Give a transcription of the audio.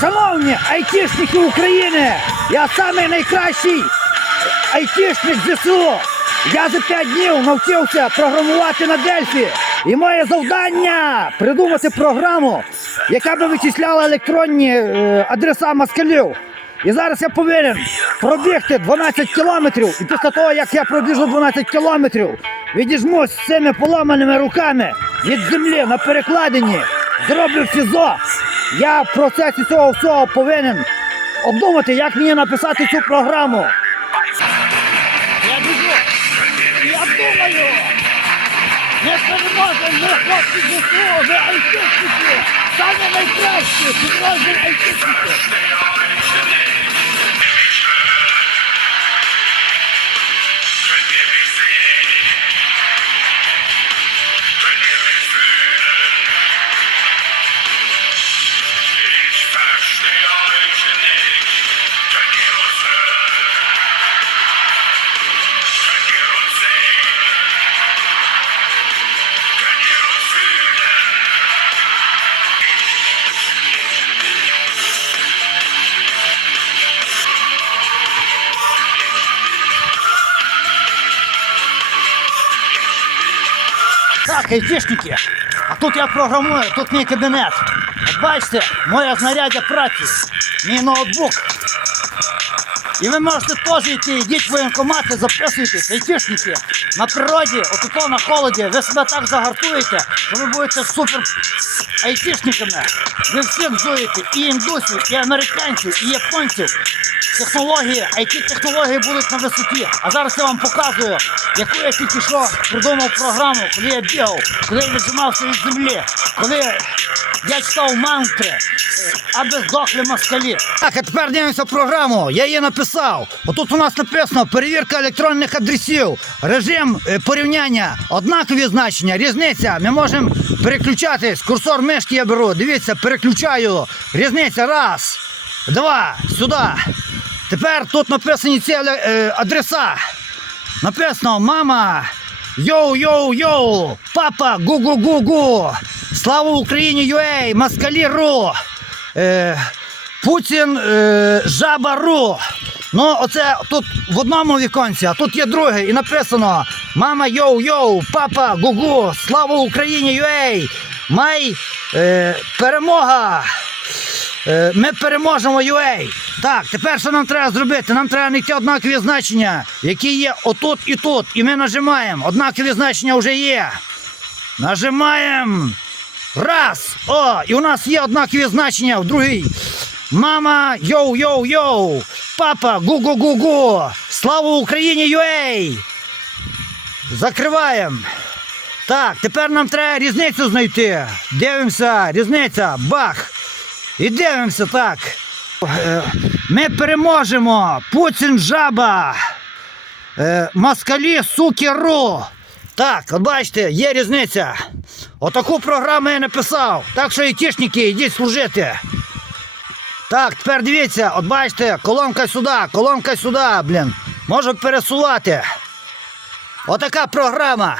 Шановні айтішники України, я самий найкращий айтішник ЗСУ. Я за 5 днів навчився програмувати на Дельфі. І моє завдання придумати програму, яка би вичисляла електронні е, адреса москалів. І зараз я повинен пробігти 12 кілометрів. І після того, як я пробіжу 12 кілометрів, відіжмусь з цими поламаними руками від землі на перекладині, зроблю фізо. Я в процесі цього всього повинен обдумати, як мені написати цю програму. Я біжу. Я думаю. Не переможемо, ми хлопці ЗСУ, ми айтішники. Саме найкращі, підрозділ айтішників. Ich Так, айтішники. А тут я програмую, тут мій кабінет. От бачите, моє знаряддя праці, мій ноутбук. І ви можете теж йти, йдіть в воєнкомати, записуйтесь, айтішники. На природі, отут на холоді, ви себе так загартуєте, що ви будете супер айтішниками. Ви всіх взуєте, і індусів, і американців, і японців. Технології, IT-технології будуть на висоті. А зараз я вам показую, яку я тільки що придумав програму, коли я бігав, коли я віджимався від землі, коли я читав мантри, аби здохли москалі. Так, а тепер дивимося програму. Я її написав. Отут у нас написано перевірка електронних адресів, режим е, порівняння, однакові значення, різниця. Ми можемо переключатись. Курсор мишки я беру. Дивіться, переключаю. Різниця. Раз, два, сюди. Тепер тут написані ці е, адреса. Написано мама. Йоу-йоу-йоу! Папа, гу-гу-гу-гу! Слава Україні, юей! Москалі.ру! Е, Путін е, жаба.ру! Ну, оце тут в одному віконці, а тут є друге, і написано Мама йоу-йоу, папа, гу-гу! Слава Україні, юей! Май е, перемога! Е, Ми переможемо UA. Так, тепер що нам треба зробити? Нам треба знайти однакові значення, які є отут і тут. І ми нажимаємо. Однакові значення вже є. Нажимаємо. Раз. О, і у нас є однакові значення в другій. Мама, йоу-йоу-йоу. Папа, гу-гу-гу-гу. Слава Україні, UA. Закриваємо. Так, тепер нам треба різницю знайти. Дивимося, різниця, бах. І дивимося так. Е, Ми переможемо. Путін жаба. Е, Москалі суки ру. Так, от бачите, є різниця. Отаку програму я написав. Так що айтішники, йдіть служити. Так, тепер дивіться, от бачите, колонка сюди, колонка сюди, блін. Можу пересувати. Отака програма.